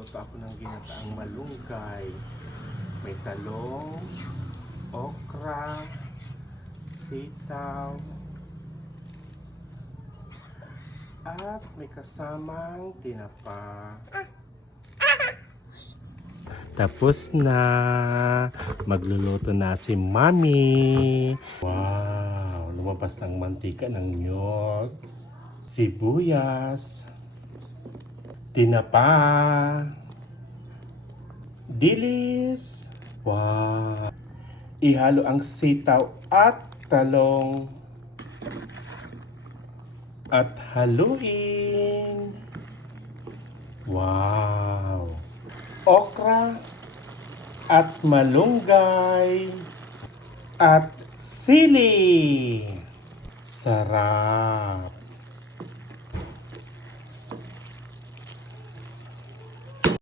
Ito ako ng ginataang malunggay. May talong, okra, sitaw, at may kasamang tinapa. Tapos na. Magluluto na si Mami. Wow! Lumabas ng mantika ng niyog. Sibuyas. Tinapa. Dilis. Wow! Ihalo ang sitaw at talong. At haluin. Wow! Okra at malunggay at sili. Sarap!